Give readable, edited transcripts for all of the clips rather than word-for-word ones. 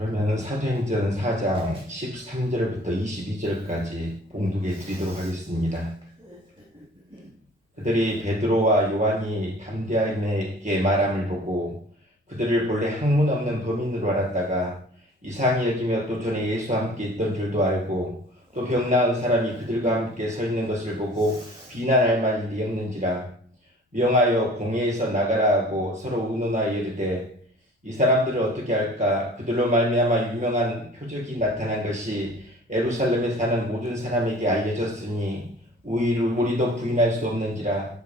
그러면 사도행전 4장 13절부터 22절까지 봉독해 드리도록 하겠습니다. 그들이 베드로와 요한이 담대하게 말함을 보고 그들을 본래 학문 없는 범인으로 알았다가 이상히 여기며 또 전에 예수와 함께 있던 줄도 알고 또 병 나은 사람이 그들과 함께 서 있는 것을 보고 비난할 만이 없는지라 명하여 공회에서 나가라 하고 서로 의논하여 이르되 이 사람들을 어떻게 할까? 그들로 말미암아 유명한 표적이 나타난 것이 예루살렘에 사는 모든 사람에게 알려졌으니 우리도 부인할 수 없는지라.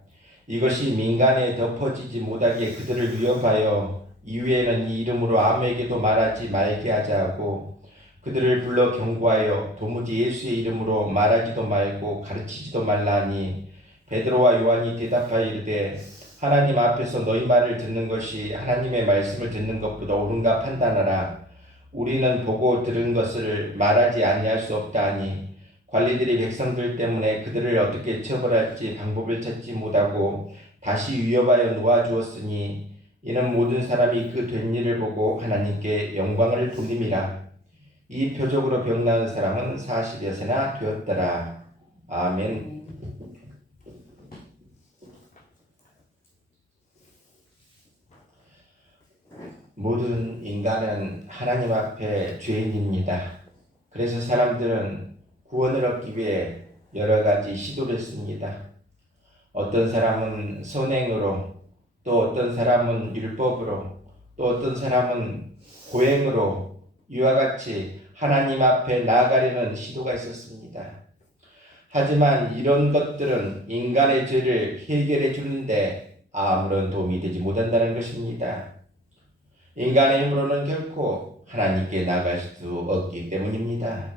이것이 민간에 덮어지지 못하게 그들을 위협하여 이후에는 이 이름으로 아무에게도 말하지 말게 하자 하고 그들을 불러 경고하여 도무지 예수의 이름으로 말하지도 말고 가르치지도 말라 하니 베드로와 요한이 대답하여 이르되 하나님 앞에서 너희 말을 듣는 것이 하나님의 말씀을 듣는 것보다 옳은가 판단하라. 우리는 보고 들은 것을 말하지 아니할 수 없다 하니 관리들이 백성들 때문에 그들을 어떻게 처벌할지 방법을 찾지 못하고 다시 위협하여 놓아주었으니 이는 모든 사람이 그 된 일을 보고 하나님께 영광을 돌림이라. 이 표적으로 병 나은 사람은 40여세나 되었더라. 아멘. 모든 인간은 하나님 앞에 죄인입니다. 그래서 사람들은 구원을 얻기 위해 여러 가지 시도를 했습니다. 어떤 사람은 선행으로, 또 어떤 사람은 율법으로, 또 어떤 사람은 고행으로 이와 같이 하나님 앞에 나아가려는 시도가 있었습니다. 하지만 이런 것들은 인간의 죄를 해결해 주는데 아무런 도움이 되지 못한다는 것입니다. 인간의 힘으로는 결코 하나님께 나갈 수 없기 때문입니다.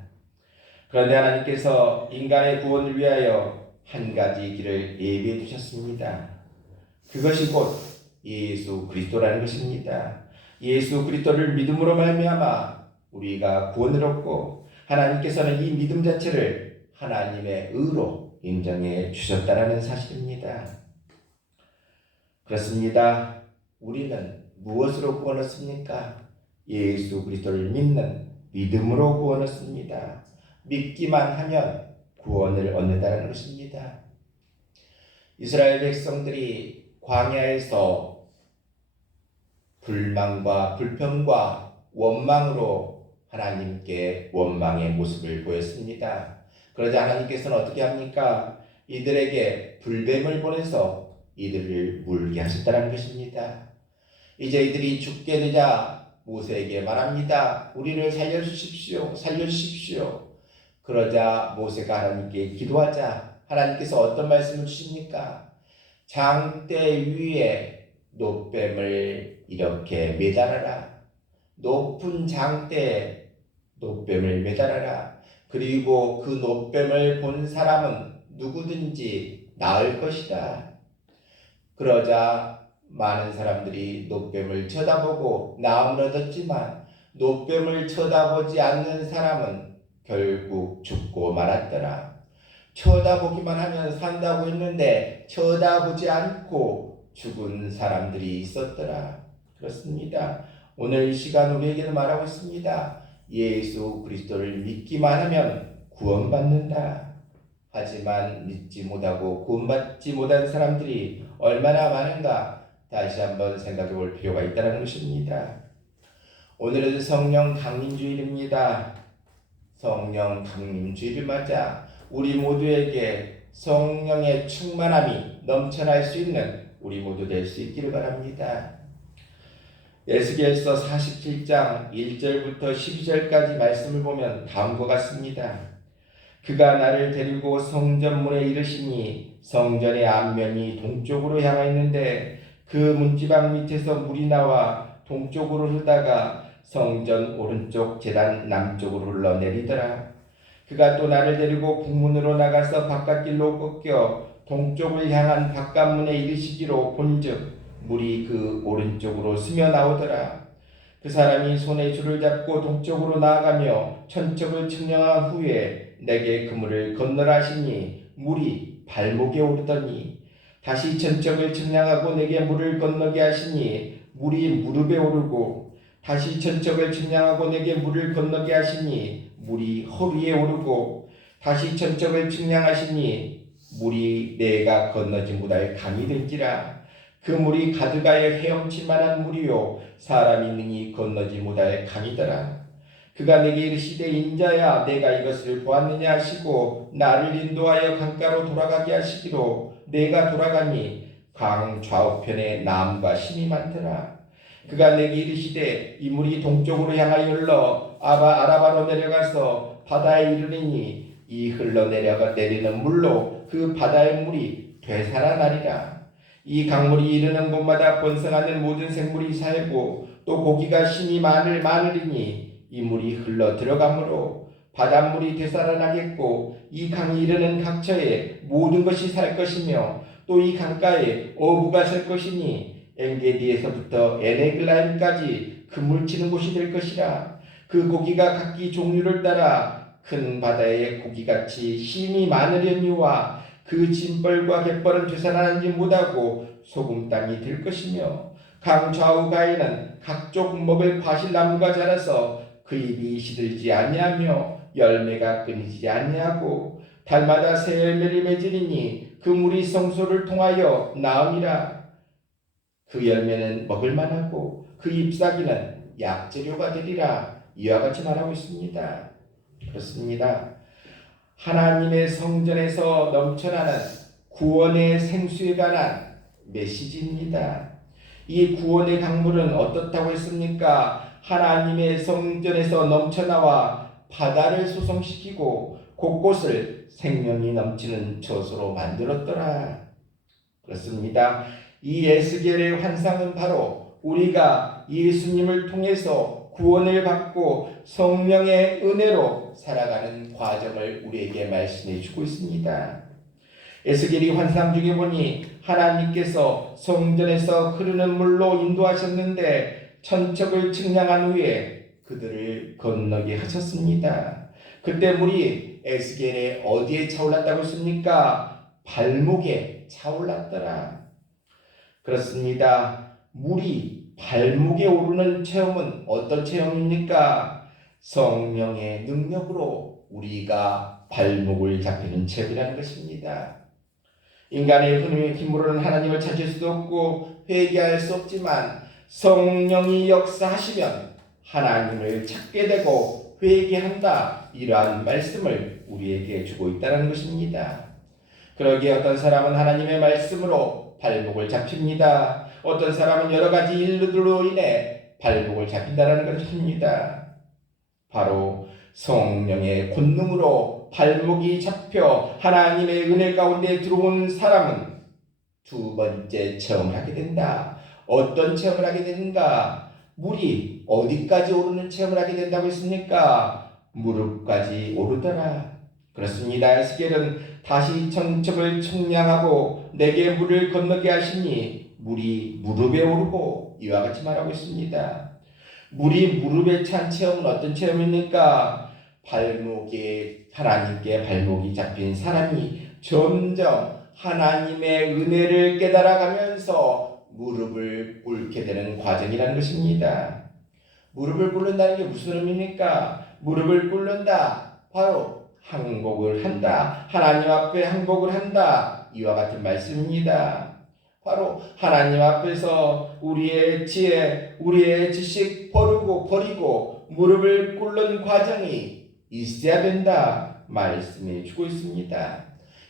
그런데 하나님께서 인간의 구원을 위하여 한 가지 길을 예비해 주셨습니다. 그것이 곧 예수 그리스도라는 것입니다. 예수 그리스도를 믿음으로 말미암아 우리가 구원을 얻고 하나님께서는 이 믿음 자체를 하나님의 의로 인정해 주셨다는 사실입니다. 그렇습니다. 우리는 무엇으로 구원 얻습니까? 예수 그리스도를 믿는 믿음으로 구원 얻습니다. 믿기만 하면 구원을 얻는다는 것입니다. 이스라엘 백성들이 광야에서 불만과 불평과 원망으로 하나님께 원망의 모습을 보였습니다. 그러자 하나님께서는 어떻게 합니까? 이들에게 불뱀을 보내서 이들을 물게 하셨다는 것입니다. 이제 이들이 죽게 되자 모세에게 말합니다. 우리를 살려주십시오. 살려주십시오. 그러자 모세가 하나님께 기도하자 하나님께서 어떤 말씀을 주십니까? 장대 위에 놋뱀을 이렇게 매달아라. 높은 장대에 놋뱀을 매달아라. 그리고 그 놋뱀을 본 사람은 누구든지 나을 것이다. 그러자 많은 사람들이 놋뱀을 쳐다보고 나음을 얻었지만 놋뱀을 쳐다보지 않는 사람은 결국 죽고 말았더라. 쳐다보기만 하면 산다고 했는데 쳐다보지 않고 죽은 사람들이 있었더라. 그렇습니다. 오늘 이 시간 우리에게는 말하고 있습니다. 예수 그리스도를 믿기만 하면 구원받는다. 하지만 믿지 못하고 구원받지 못한 사람들이 얼마나 많은가 다시 한번 생각해 볼 필요가 있다는 것입니다. 오늘은 성령 강림주일입니다. 성령 강림주일을 맞아 우리 모두에게 성령의 충만함이 넘쳐날 수 있는 우리 모두 될 수 있기를 바랍니다. 에스겔서 47장 1절부터 12절까지 말씀을 보면 다음과 같습니다. 그가 나를 데리고 성전문에 이르시니 성전의 앞면이 동쪽으로 향하 있는데 그 문지방 밑에서 물이 나와 동쪽으로 흐르다가 성전 오른쪽 제단 남쪽으로 흘러내리더라. 그가 또 나를 데리고 북문으로 나가서 바깥길로 꺾여 동쪽을 향한 바깥문에 이르시기로 본즉 물이 그 오른쪽으로 스며 나오더라. 그 사람이 손에 줄을 잡고 동쪽으로 나아가며 천척을 측량한 후에 내게 그 물을 건너라 하시니 물이 발목에 오르더니 다시 천척을 측량하고 내게 물을 건너게 하시니 물이 무릎에 오르고 다시 천적을 측량하고 내게 물을 건너게 하시니 물이 허리에 오르고 다시 천적을 측량하시니 물이 내가 건너지 못할 강이 된지라. 그 물이 가득하여 헤엄칠 만한 물이요 사람이 능히 건너지 못할 강이더라. 그가 내게 이르시되 인자야 내가 이것을 보았느냐 하시고 나를 인도하여 강가로 돌아가게 하시기로 내가 돌아가니 강 좌우편에 나무가 심이 많더라. 그가 내게 이르시되 이 물이 동쪽으로 향하여 흘러 아라바로 내려가서 바다에 이르리니 이 흘러내리는 물로 그 바다의 물이 되살아나리라. 이 강물이 이르는 곳마다 번성하는 모든 생물이 살고 또 고기가 심히 많으리니 이 물이 흘러 들어가므로 바닷물이 되살아나겠고 이 강이 이르는 각처에 모든 것이 살 것이며 또 이 강가에 어부가 살 것이니 엔게디에서부터 에네글라임까지 그물치는 곳이 될 것이라. 그 고기가 각기 종류를 따라 큰 바다의 고기같이 힘이 많으려니와 그 짐벌과 갯벌은 되살아나지 못하고 소금 땅이 될 것이며 강 좌우 가에는 각종 먹을 과실나무가 자라서 그 잎이 시들지 아니하며 열매가 끊이지 아니하고 달마다 새 열매를 맺으리니 그 물이 성소를 통하여 나음이라. 그 열매는 먹을 만하고 그 잎사귀는 약재료가 되리라. 이와 같이 말하고 있습니다. 그렇습니다. 하나님의 성전에서 넘쳐나는 구원의 생수에 관한 메시지입니다. 이 구원의 강물은 어떻다고 했습니까? 하나님의 성전에서 넘쳐나와 바다를 소성시키고 곳곳을 생명이 넘치는 처소로 만들었더라. 그렇습니다. 이 에스겔의 환상은 바로 우리가 예수님을 통해서 구원을 받고 성령의 은혜로 살아가는 과정을 우리에게 말씀해 주고 있습니다. 에스겔이 환상 중에 보니 하나님께서 성전에서 흐르는 물로 인도하셨는데 천척을 측량한 후에 그들을 건너게 하셨습니다. 그때 물이 에스겔의 어디에 차올랐다고 했습니까? 발목에 차올랐더라. 그렇습니다. 물이 발목에 오르는 체험은 어떤 체험입니까? 성령의 능력으로 우리가 발목을 잡히는 체험이라는 것입니다. 인간의 흔히 힘으로는 하나님을 찾을 수도 없고 회개할 수 없지만 성령이 역사하시면 하나님을 찾게 되고 회개한다. 이러한 말씀을 우리에게 주고 있다는 것입니다. 그러기에 어떤 사람은 하나님의 말씀으로 발목을 잡힙니다. 어떤 사람은 여러 가지 일들로 인해 발목을 잡힌다는 것입니다. 바로 성령의 권능으로 발목이 잡혀 하나님의 은혜 가운데 들어온 사람은 두 번째 체험을 하게 된다. 어떤 체험을 하게 되는가? 물이 어디까지 오르는 체험을 하게 된다고 했습니까? 무릎까지 오르더라. 그렇습니다. 에스겔은 다시 천척을 측량하고 내게 물을 건너게 하시니 물이 무릎에 오르고 이와 같이 말하고 있습니다. 물이 무릎에 찬 체험은 어떤 체험입니까? 발목에 하나님께 발목이 잡힌 사람이 점점 하나님의 은혜를 깨달아가면서 무릎을 꿇게 되는 과정이라는 것입니다. 무릎을 꿇는다는 게 무슨 의미입니까? 무릎을 꿇는다. 바로 항복을 한다. 하나님 앞에 항복을 한다. 이와 같은 말씀입니다. 바로 하나님 앞에서 우리의 지혜, 우리의 지식 버리고 무릎을 꿇는 과정이 있어야 된다. 말씀해 주고 있습니다.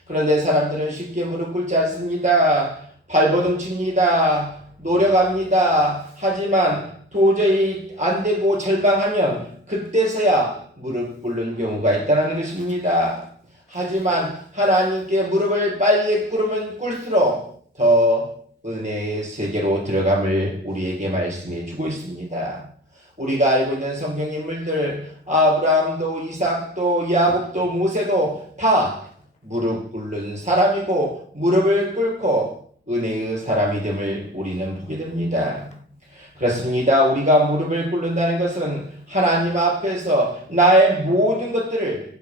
그런데 사람들은 쉽게 무릎 꿇지 않습니다. 발버둥 칩니다. 노력합니다. 하지만 도저히 안 되고 절망하면 그때서야 무릎 꿇는 경우가 있다는 것입니다. 하지만 하나님께 무릎을 빨리 꿇으면 꿇을수록 더 은혜의 세계로 들어감을 우리에게 말씀해 주고 있습니다. 우리가 알고 있는 성경 인물들 아브라함도 이삭도 야곱도 모세도 다 무릎 꿇는 사람이고 무릎을 꿇고 은혜의 사람이 됨을 우리는 보게 됩니다. 그렇습니다. 우리가 무릎을 꿇는다는 것은 하나님 앞에서 나의 모든 것들을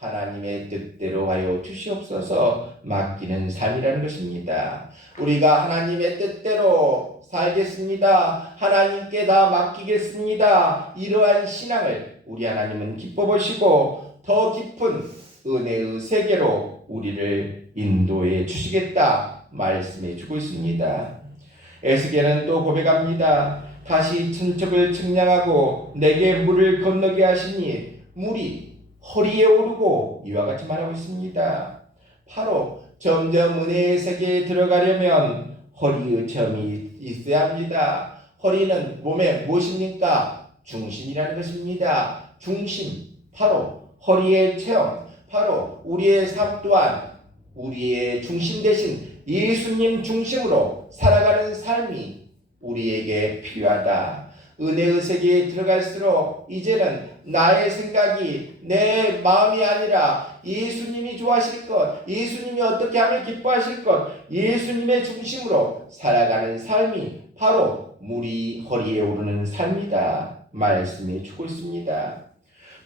하나님의 뜻대로 하여 주시옵소서 맡기는 삶이라는 것입니다. 우리가 하나님의 뜻대로 살겠습니다. 하나님께 다 맡기겠습니다. 이러한 신앙을 우리 하나님은 기뻐 보시고 더 깊은 은혜의 세계로 우리를 인도해 주시겠다 말씀해 주고 있습니다. 에스겔은 또 고백합니다. 다시 천적을 측량하고 내게 물을 건너게 하시니 물이 허리에 오르고 이와 같이 말하고 있습니다. 바로 점점 은혜의 세계에 들어가려면 허리의 체험이 있어야 합니다. 허리는 몸의 무엇입니까? 중심이라는 것입니다. 중심, 바로 허리의 체험, 바로 우리의 삶 또한 우리의 중심 대신 예수님 중심으로 살아가는 삶이 우리에게 필요하다. 은혜의 세계에 들어갈수록 이제는 나의 생각이 내 마음이 아니라 예수님이 좋아하실 것, 예수님이 어떻게 하면 기뻐하실 것, 예수님의 중심으로 살아가는 삶이 바로 물이 허리에 오르는 삶이다 말씀해 주고 있습니다.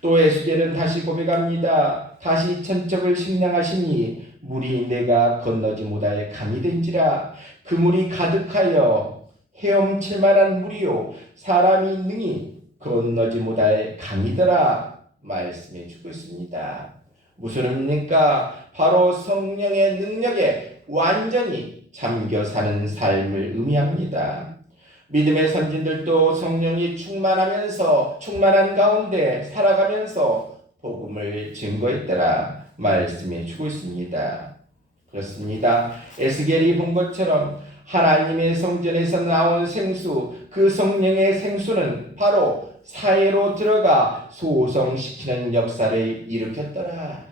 또 에스겔은 다시 고백합니다. 다시 천적을 식량하시니 물이 내가 건너지 못할 강이 된지라. 그 물이 가득하여 헤엄칠 만한 물이요 사람이 능히 건너지 못할 강이더라 말씀해 주고 있습니다. 무슨 의미입니까? 바로 성령의 능력에 완전히 잠겨 사는 삶을 의미합니다. 믿음의 선진들도 성령이 충만한 가운데 살아가면서 복음을 증거했더라 말씀해 주고 있습니다. 그렇습니다. 에스겔이 본 것처럼 하나님의 성전에서 나온 생수, 그 성령의 생수는 바로 사회로 들어가 소성시키는 역사를 일으켰더라.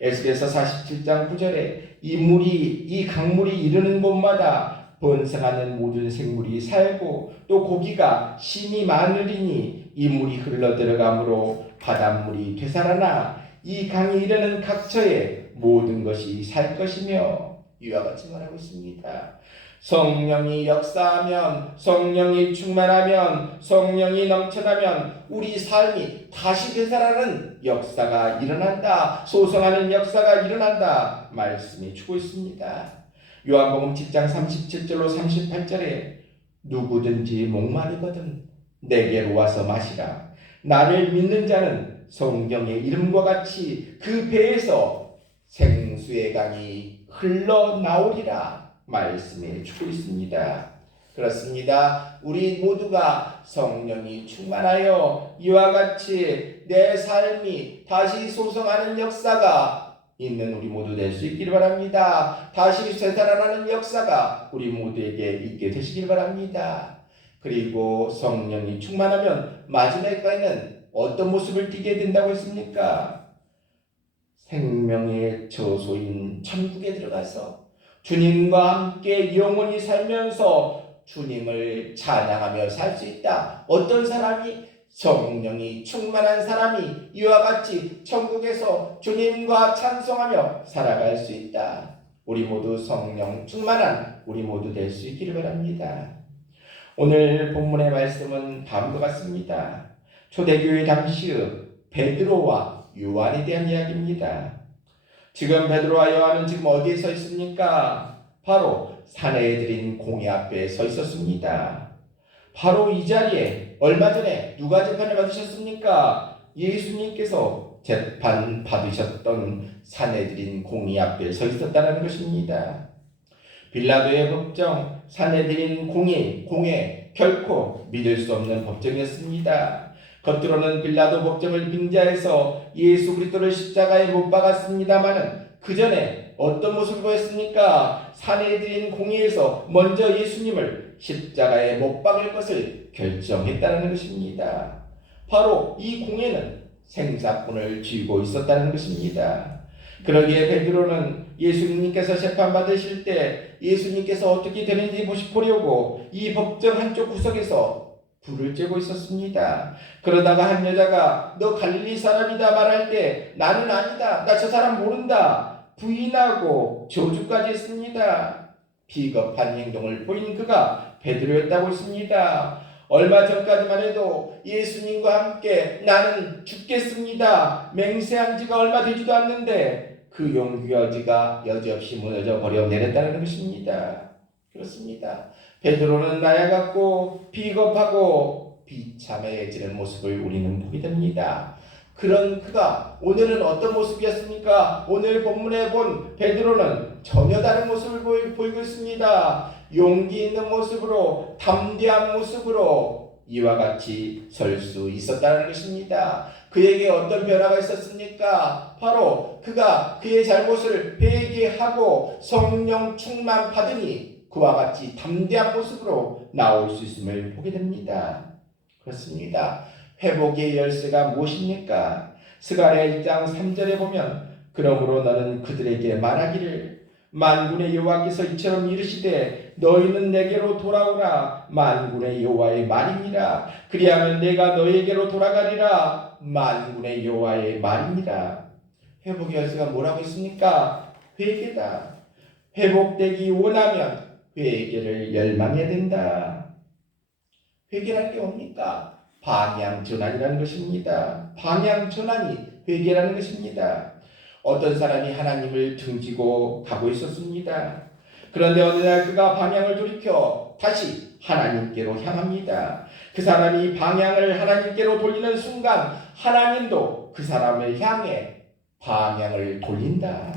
에스겔서 47장 9절에 이 강물이 이르는 곳마다 번성하는 모든 생물이 살고 또 고기가 심이 많으리니 이 물이 흘러 들어가므로 바닷물이 되살아나 이 강이 이르는 각처에 모든 것이 살 것이며 이와 같이 말하고 있습니다. 성령이 역사하면, 성령이 충만하면, 성령이 넘쳐나면 우리 삶이 다시 되살아나는 역사가 일어난다. 소성하는 역사가 일어난다. 말씀해 주고 있습니다. 요한복음 7장 37절로 38절에 누구든지 목마르거든 내게로 와서 마시라. 나를 믿는 자는 성경의 이름과 같이 그 배에서 생수의 강이 흘러나오리라 말씀해 주고 있습니다. 그렇습니다. 우리 모두가 성령이 충만하여 이와 같이 내 삶이 다시 소성하는 역사가 있는 우리 모두 될 수 있기를 바랍니다. 다시 되살아나는 역사가 우리 모두에게 있게 되시길 바랍니다. 그리고 성령이 충만하면 마지막에는 어떤 모습을 띠게 된다고 했습니까? 생명의 저소인 천국에 들어가서 주님과 함께 영원히 살면서 주님을 찬양하며 살 수 있다. 어떤 사람이? 성령이 충만한 사람이 이와 같이 천국에서 주님과 찬송하며 살아갈 수 있다. 우리 모두 성령 충만한 우리 모두 될 수 있기를 바랍니다. 오늘 본문의 말씀은 다음과 같습니다. 초대교회 당시의 베드로와 요한에 대한 이야기입니다. 지금 베드로와 요한은 지금 어디에 서 있습니까? 바로 산헤드린 공회 앞에 서 있었습니다. 바로 이 자리에 얼마 전에 누가 재판을 받으셨습니까? 예수님께서 재판 받으셨던 산헤드린 공회 앞에 서 있었다는 것입니다. 빌라도의 법정, 산헤드린 공회 결코 믿을 수 없는 법정이었습니다. 겉으로는 빌라도 법정을 빙자해서 예수 그리스도를 십자가에 못 박았습니다마는 그 전에 어떤 모습을 보였습니까? 산헤드린 공회에서 먼저 예수님을 십자가에 못 박을 것을 결정했다는 것입니다. 바로 이 공회는 생사권을 쥐고 있었다는 것입니다. 그러기에 베드로는 예수님께서 재판받으실 때 예수님께서 어떻게 되는지 보려고 이 법정 한쪽 구석에서 불을 쬐고 있었습니다. 그러다가 한 여자가 너 갈릴리 사람이다 말할 때 나는 아니다. 나 저 사람 모른다. 부인하고 저주까지 했습니다. 비겁한 행동을 보인 그가 베드로였다고 했습니다. 얼마 전까지만 해도 예수님과 함께 나는 죽겠습니다. 맹세한 지가 얼마 되지도 않는데 그 용기 여지가 여지없이 무너져 버려 내렸다는 것입니다. 그렇습니다. 베드로는 나약 같고 비겁하고 비참해지는 모습을 우리는 보게 됩니다. 그런 그가 오늘은 어떤 모습이었습니까? 오늘 본문에 본 베드로는 전혀 다른 모습을 보이고 있습니다. 용기 있는 모습으로, 담대한 모습으로 이와 같이 설 수 있었다는 것입니다. 그에게 어떤 변화가 있었습니까? 바로 그가 그의 잘못을 회개하고 성령 충만 받으니 그와 같이 담대한 모습으로 나올 수 있음을 보게 됩니다. 그렇습니다. 회복의 열쇠가 무엇입니까? 스가랴 1장 3절에 보면 그러므로 너는 그들에게 말하기를 만군의 여호와께서 이처럼 이르시되 너희는 내게로 돌아오라 만군의 여호와의 말이니라 그리하면 내가 너희에게로 돌아가리라 만군의 여호와의 말이니라. 회복의 열쇠가 뭐라고 있습니까? 회개다. 회복되기 원하면 회개를 열망해야 된다. 회개라는 게 뭡니까? 방향 전환이라는 것입니다. 방향 전환이 회개라는 것입니다. 어떤 사람이 하나님을 등지고 가고 있었습니다. 그런데 어느 날 그가 방향을 돌이켜 다시 하나님께로 향합니다. 그 사람이 방향을 하나님께로 돌리는 순간 하나님도 그 사람을 향해 방향을 돌린다.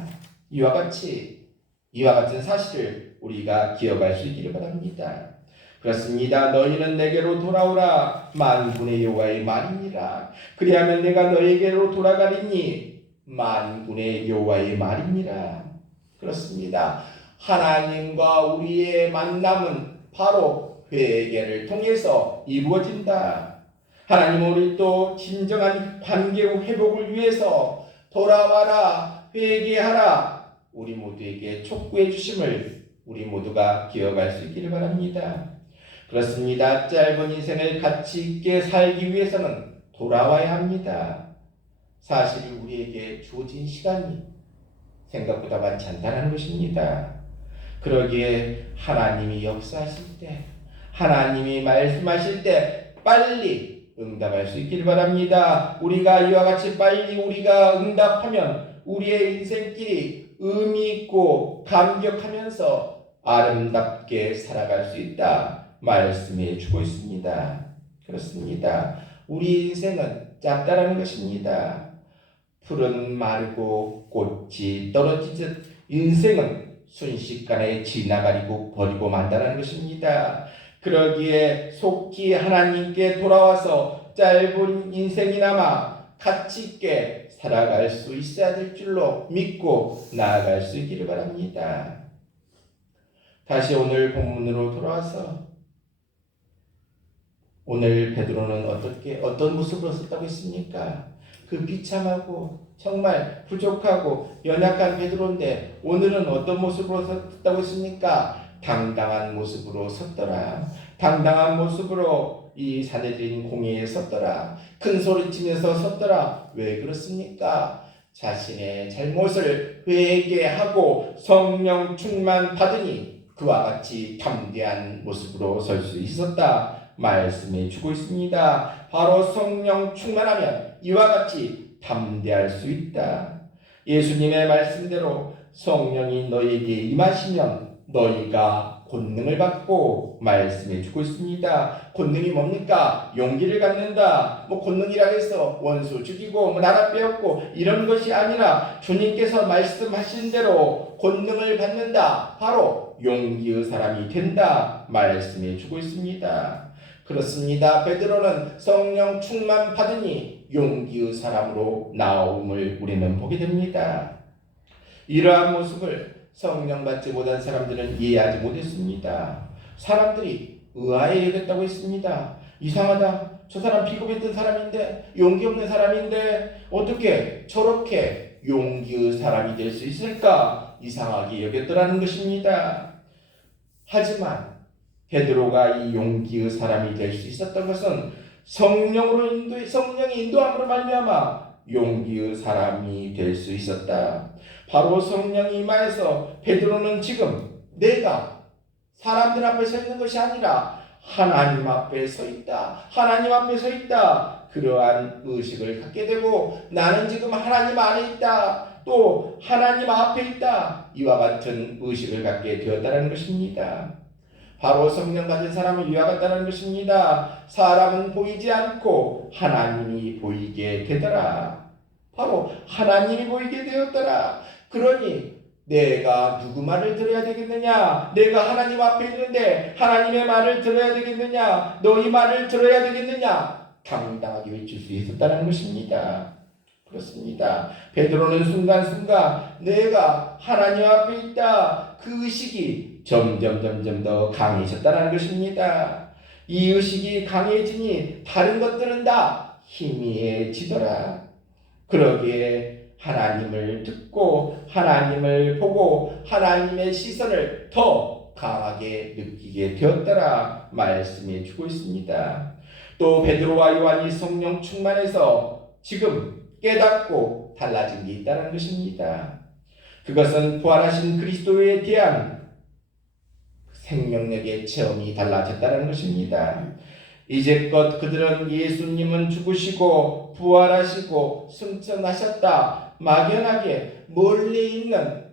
이와 같은 사실을 우리가 기억할 수 있기를 바랍니다. 그렇습니다. 너희는 내게로 돌아오라 만군의 여호와의 말이니라 그리하면 내가 너희에게로 돌아가리니 만군의 여호와의 말이니라. 그렇습니다. 하나님과 우리의 만남은 바로 회개를 통해서 이루어진다. 하나님은 우리 또 진정한 관계 회복을 위해서 돌아와라 회개하라 우리 모두에게 촉구해 주심을 우리 모두가 기억할 수 있기를 바랍니다. 그렇습니다. 짧은 인생을 가치 있게 살기 위해서는 돌아와야 합니다. 사실 우리에게 주어진 시간이 생각보다 많지 않다는 것입니다. 그러기에 하나님이 역사하실 때, 하나님이 말씀하실 때 빨리 응답할 수 있기를 바랍니다. 우리가 이와 같이 빨리 우리가 응답하면 우리의 인생길이 의미 있고 감격하면서 아름답게 살아갈 수 있다 말씀해 주고 있습니다. 그렇습니다. 우리 인생은 짧다라는 것입니다. 풀은 마르고 꽃이 떨어지듯 인생은 순식간에 지나가리고 버리고 만다는 것입니다. 그러기에 속히 하나님께 돌아와서 짧은 인생이나마 가치 있게 살아갈 수 있어야 될 줄로 믿고 나아갈 수 있기를 바랍니다. 다시 오늘 본문으로 돌아와서 오늘 베드로는 어떤 모습으로 썼다고 했습니까? 그 비참하고 정말 부족하고 연약한 베드로인데 오늘은 어떤 모습으로 섰다고 했습니까? 당당한 모습으로 섰더라. 당당한 모습으로 이 사내들인 공회에 섰더라. 큰 소리치면서 섰더라. 왜 그렇습니까? 자신의 잘못을 회개하고 성령 충만 받으니 그와 같이 담대한 모습으로 설 수 있었다 말씀해 주고 있습니다. 바로 성령 충만하면 이와 같이 담대할 수 있다. 예수님의 말씀대로 성령이 너희에게 임하시면 너희가 권능을 받고 말씀해 주고 있습니다. 권능이 뭡니까? 용기를 갖는다. 권능이라고 해서 원수 죽이고 나라 빼앗고 이런 것이 아니라 주님께서 말씀하신 대로 권능을 받는다. 바로 용기의 사람이 된다 말씀해 주고 있습니다. 그렇습니다. 베드로는 성령 충만 받으니 용기의 사람으로 나옴을 우리는 보게 됩니다. 이러한 모습을 성령 받지 못한 사람들은 이해하지 못했습니다. 사람들이 의아해 여겼다고 했습니다. 이상하다. 저 사람 비겁했던 사람인데 용기 없는 사람인데 어떻게 저렇게 용기의 사람이 될 수 있을까? 이상하게 여겼더라는 것입니다. 하지만 베드로가 이 용기의 사람이 될 수 있었던 것은 성령의 인도함으로 말미암아 용기의 사람이 될 수 있었다. 바로 성령이 임하여서 베드로는 지금 내가 사람들 앞에 서 있는 것이 아니라 하나님 앞에 서 있다. 하나님 앞에 서 있다. 그러한 의식을 갖게 되고 나는 지금 하나님 안에 있다. 또 하나님 앞에 있다. 이와 같은 의식을 갖게 되었다는 것입니다. 바로 성령 받은 사람은 이와 같다는 것입니다. 사람은 보이지 않고 하나님이 보이게 되더라. 바로 하나님이 보이게 되었더라. 그러니 내가 누구 말을 들어야 되겠느냐? 내가 하나님 앞에 있는데 하나님의 말을 들어야 되겠느냐? 너희 말을 들어야 되겠느냐? 당당하게 외칠 수 있었다는 것입니다. 그렇습니다. 베드로는 순간순간 내가 하나님 앞에 있다. 그 의식이 점점 더 강해졌다는 것입니다. 이 의식이 강해지니 다른 것들은 다 희미해지더라. 그러기에 하나님을 듣고 하나님을 보고 하나님의 시선을 더 강하게 느끼게 되었더라 말씀해 주고 있습니다. 또 베드로와 요한이 성령 충만해서 지금 깨닫고 달라진 게 있다는 것입니다. 그것은 부활하신 그리스도에 대한 생명력의 체험이 달라졌다는 것입니다. 이제껏 그들은 예수님은 죽으시고 부활하시고 승천하셨다 막연하게 멀리 있는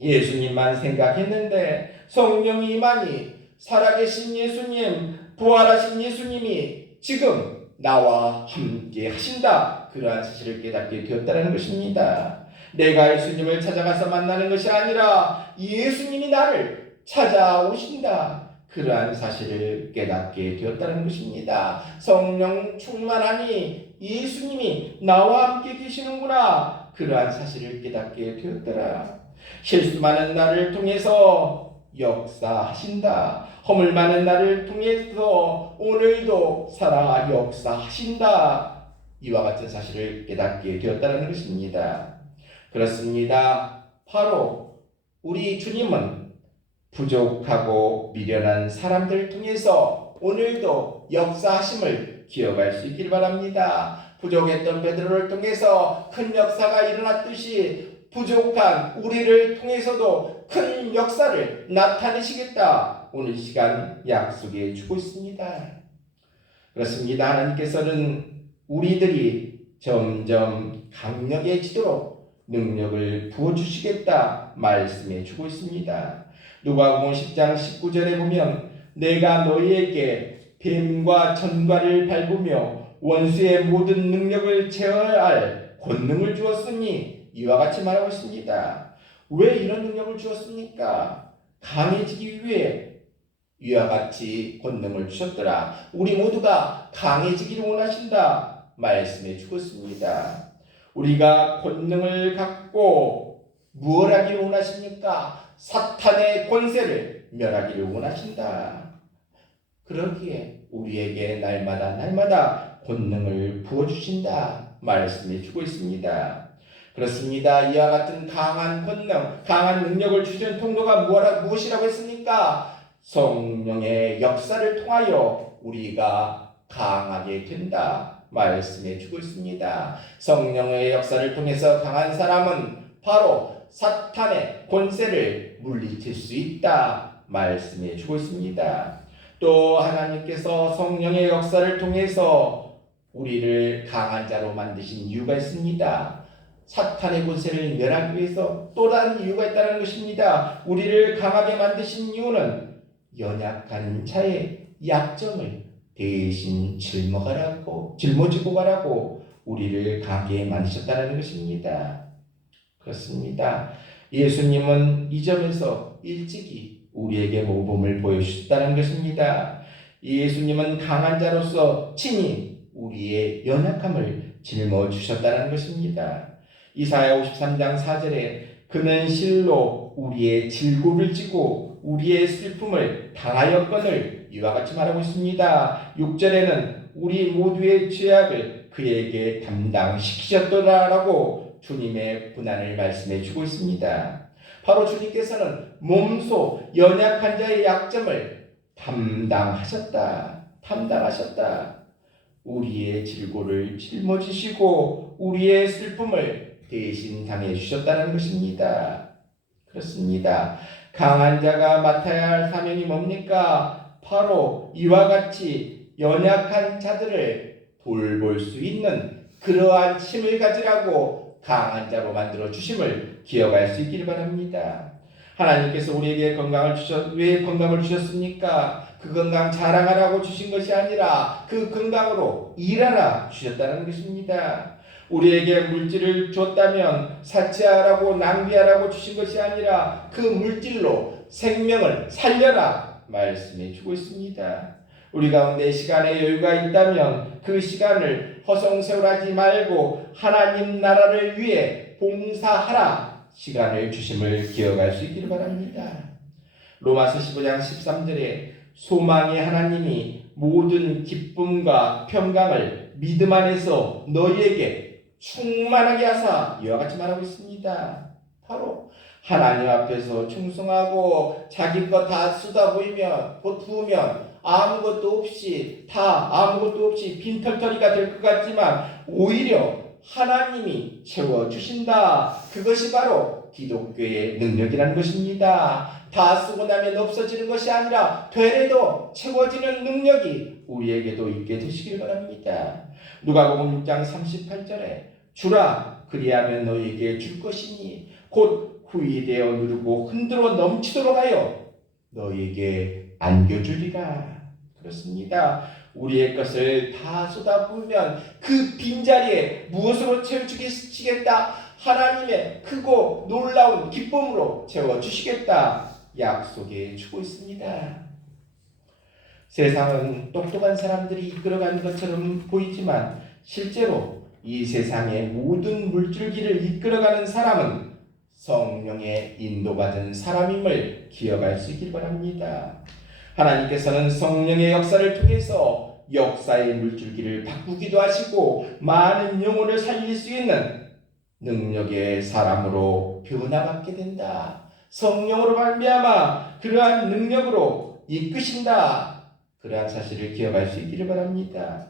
예수님만 생각했는데 성령이 임하니 살아계신 예수님, 부활하신 예수님이 지금 나와 함께 하신다. 그러한 사실을 깨닫게 되었다는 것입니다. 내가 예수님을 찾아가서 만나는 것이 아니라 예수님이 나를 찾아오신다. 그러한 사실을 깨닫게 되었다는 것입니다. 성령 충만하니 예수님이 나와 함께 계시는구나. 그러한 사실을 깨닫게 되었더라. 실수 많은 나를 통해서 역사하신다. 허물 많은 나를 통해서 오늘도 살아 역사하신다. 이와 같은 사실을 깨닫게 되었다는 것입니다. 그렇습니다. 바로 우리 주님은 부족하고 미련한 사람들 통해서 오늘도 역사하심을 기억할 수 있길 바랍니다. 부족했던 베드로를 통해서 큰 역사가 일어났듯이 부족한 우리를 통해서도 큰 역사를 나타내시겠다. 오늘 시간 약속해 주고 있습니다. 그렇습니다. 하나님께서는 우리들이 점점 강력해지도록 능력을 부어주시겠다 말씀해 주고 있습니다. 누가복음 10장 19절에 보면 내가 너희에게 뱀과 전갈을 밟으며 원수의 모든 능력을 제어할 권능을 주었으니 이와 같이 말하고 있습니다. 왜 이런 능력을 주었습니까? 강해지기 위해 이와 같이 권능을 주셨더라. 우리 모두가 강해지기를 원하신다 말씀해 주고 있습니다. 우리가 권능을 갖고 무엇 하기를 원하십니까? 사탄의 권세를 멸하기를 원하신다. 그러기에 우리에게 날마다 권능을 부어주신다 말씀해 주고 있습니다. 그렇습니다. 이와 같은 강한 권능, 강한 능력을 주시는 통로가 무엇이라고 했습니까? 성령의 역사를 통하여 우리가 강하게 된다 말씀해 주고 있습니다. 성령의 역사를 통해서 강한 사람은 바로 사탄의 권세를 물리칠 수 있다 말씀해 주고 있습니다. 또 하나님께서 성령의 역사를 통해서 우리를 강한 자로 만드신 이유가 있습니다. 사탄의 권세를 멸하기 위해서 또 다른 이유가 있다는 것입니다. 우리를 강하게 만드신 이유는 연약한 자의 약점을 대신 짊어지고 가라고 우리를 강하게 만드셨다는 것입니다. 그렇습니다. 예수님은 이 점에서 일찍이 우리에게 모범을 보여주셨다는 것입니다. 예수님은 강한 자로서 친히 우리의 연약함을 짊어주셨다는 것입니다. 이사야 53장 4절에 그는 실로 우리의 질고를 지고 우리의 슬픔을 당하였거늘 이와 같이 말하고 있습니다. 6절에는 우리 모두의 죄악을 그에게 담당시키셨더라라고 주님의 고난을 말씀해 주고 있습니다. 바로 주님께서는 몸소 연약한 자의 약점을 담당하셨다. 우리의 질고를 짊어지시고 우리의 슬픔을 대신 당해 주셨다는 것입니다. 그렇습니다. 강한 자가 맡아야 할 사명이 뭡니까? 바로 이와 같이 연약한 자들을 돌볼 수 있는 그러한 힘을 가지라고 강한 자로 만들어 주심을 기억할 수 있기를 바랍니다. 하나님께서 우리에게 왜 건강을 주셨습니까? 그 건강 자랑하라고 주신 것이 아니라 그 건강으로 일하라 주셨다는 것입니다. 우리에게 물질을 줬다면 사치하라고 낭비하라고 주신 것이 아니라 그 물질로 생명을 살려라 말씀해 주고 있습니다. 우리 가운데 시간의 여유가 있다면 그 시간을 허송세월하지 말고 하나님 나라를 위해 봉사하라 시간을 주심을 기억할 수 있기를 바랍니다. 로마서 15장 13절에 소망의 하나님이 모든 기쁨과 평강을 믿음 안에서 너희에게 충만하게 하사 이와 같이 말하고 있습니다. 바로 하나님 앞에서 충성하고 자기 것 다 쏟아부으면 아무것도 없이 빈털터리가 될 것 같지만 오히려 하나님이 채워주신다. 그것이 바로 기독교의 능력이라는 것입니다. 다 쓰고 나면 없어지는 것이 아니라 되레도 채워지는 능력이 우리에게도 있게 되시길 바랍니다. 누가복음 6장 38절에 주라 그리하면 너희에게 줄 것이니 곧 후이되어 누르고 흔들어 넘치도록 하여 너희에게 안겨주리라. 그렇습니다. 우리의 것을 다 쏟아부으면 그 빈자리에 무엇으로 채워주시겠다? 하나님의 크고 놀라운 기쁨으로 채워주시겠다 약속해 주고 있습니다. 세상은 똑똑한 사람들이 이끌어가는 것처럼 보이지만 실제로 이 세상의 모든 물줄기를 이끌어가는 사람은 성령의 인도받은 사람임을 기억할 수 있길 바랍니다. 하나님께서는 성령의 역사를 통해서 역사의 물줄기를 바꾸기도 하시고 많은 영혼을 살릴 수 있는 능력의 사람으로 변화받게 된다. 성령으로 말미암아 그러한 능력으로 이끄신다. 그러한 사실을 기억할 수 있기를 바랍니다.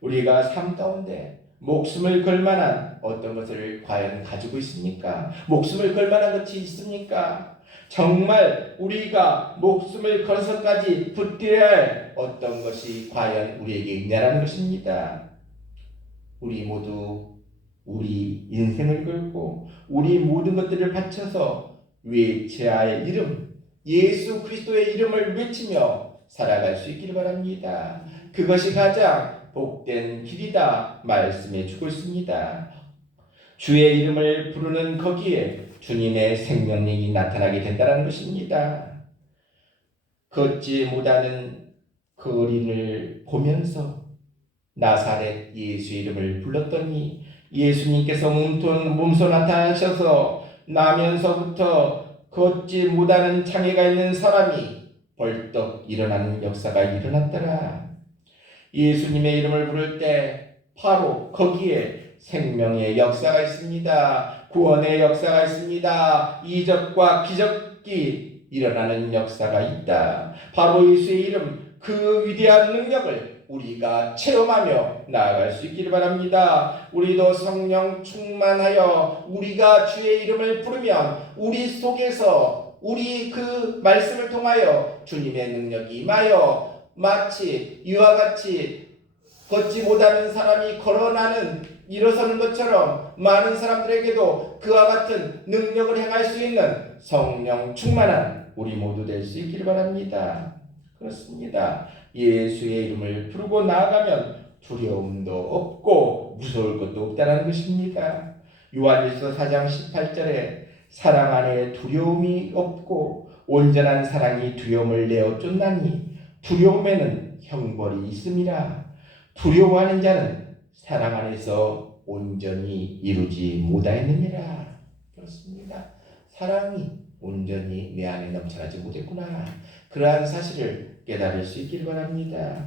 우리가 삶 가운데 목숨을 걸 만한 어떤 것을 과연 가지고 있습니까? 목숨을 걸 만한 것이 있습니까? 정말 우리가 목숨을 걸어서까지 붙들어야 할 어떤 것이 과연 우리에게 있냐라는 것입니다. 우리 모두 우리 인생을 걸고 우리 모든 것들을 바쳐서 외쳐야 할 이름, 예수 그리스도의 이름을 외치며 살아갈 수 있기를 바랍니다. 그것이 가장 복된 길이다 말씀해 주고 있습니다. 주의 이름을 부르는 거기에 주님의 생명력이 나타나게 된다는 것입니다. 걷지 못하는 그 어린을 보면서 나사렛 예수 이름을 불렀더니 예수님께서 몸소 나타나셔서 나면서부터 걷지 못하는 장애가 있는 사람이 벌떡 일어나는 역사가 일어났더라. 예수님의 이름을 부를 때 바로 거기에 생명의 역사가 있습니다. 구원의 역사가 있습니다. 이적과 기적이 일어나는 역사가 있다. 바로 예수의 이름, 그 위대한 능력을 우리가 체험하며 나아갈 수 있기를 바랍니다. 우리도 성령 충만하여 우리가 주의 이름을 부르면 우리 속에서 우리 그 말씀을 통하여 주님의 능력이 임하여 마치 이와 같이 걷지 못하는 사람이 일어서는 것처럼 많은 사람들에게도 그와 같은 능력을 행할 수 있는 성령 충만한 우리 모두 될 수 있기를 바랍니다. 그렇습니다. 예수의 이름을 부르고 나아가면 두려움도 없고 무서울 것도 없다는 것입니다. 요한일서 4장 18절에 사랑 안에 두려움이 없고 온전한 사랑이 두려움을 내어 쫓나니 두려움에는 형벌이 있음이라. 두려워하는 자는 사랑 안에서 온전히 이루지 못하였느니라. 그렇습니다. 사랑이 온전히 내 안에 넘쳐나지 못했구나. 그러한 사실을 깨달을 수 있길 바랍니다.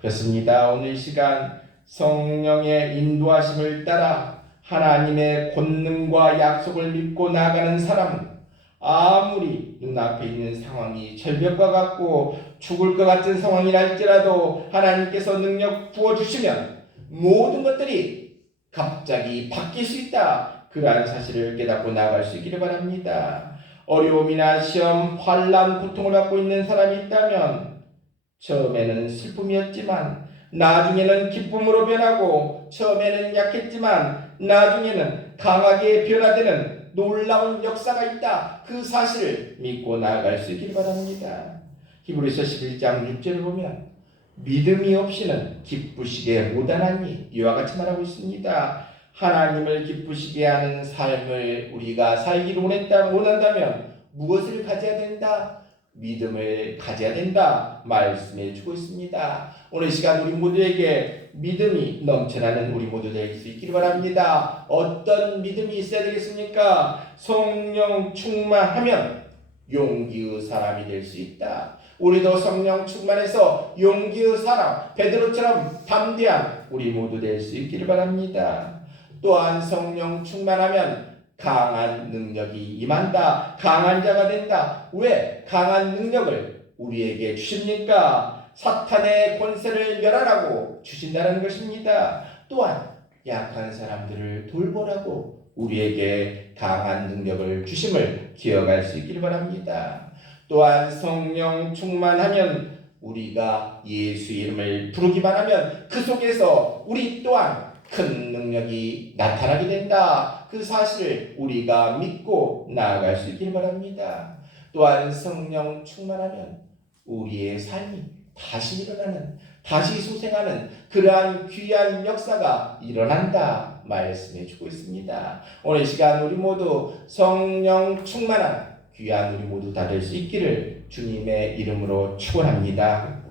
그렇습니다. 오늘 시간 성령의 인도하심을 따라 하나님의 권능과 약속을 믿고 나아가는 사람은 아무리 눈앞에 있는 상황이 절벽과 같고 죽을 것 같은 상황이랄지라도 하나님께서 능력 부어주시면 모든 것들이 갑자기 바뀔 수 있다. 그러한 사실을 깨닫고 나아갈 수 있기를 바랍니다. 어려움이나 시험, 환난, 고통을 받고 있는 사람이 있다면 처음에는 슬픔이었지만 나중에는 기쁨으로 변하고 처음에는 약했지만 나중에는 강하게 변화되는 놀라운 역사가 있다. 그 사실을 믿고 나아갈 수 있길 바랍니다. 히브리서 11장 6절을 보면 믿음이 없이는 기쁘시게 못하나니 이와 같이 말하고 있습니다. 하나님을 기쁘시게 하는 삶을 우리가 살기를 원한다면 무엇을 가져야 된다? 믿음을 가져야 된다 말씀해 주고 있습니다. 오늘 시간 우리 모두에게 믿음이 넘쳐나는 우리 모두 될 수 있기를 바랍니다. 어떤 믿음이 있어야 되겠습니까? 성령 충만하면 용기의 사람이 될 수 있다. 우리도 성령 충만해서 용기의 사람, 베드로처럼 담대한 우리 모두 될 수 있기를 바랍니다. 또한 성령 충만하면 강한 능력이 임한다. 강한 자가 된다. 왜 강한 능력을 우리에게 주십니까? 사탄의 권세를 멸하라고 주신다는 것입니다. 또한 약한 사람들을 돌보라고 우리에게 강한 능력을 주심을 기억할 수 있기를 바랍니다. 또한 성령 충만하면 우리가 예수 이름을 부르기만 하면 그 속에서 우리 또한 큰 능력이 나타나게 된다. 그 사실을 우리가 믿고 나아갈 수 있길 바랍니다. 또한 성령 충만하면 우리의 삶이 다시 일어나는, 다시 소생하는 그러한 귀한 역사가 일어난다 말씀해 주고 있습니다. 오늘 시간 우리 모두 성령 충만한 귀한 우리 모두 다 될 수 있기를 주님의 이름으로 축원합니다.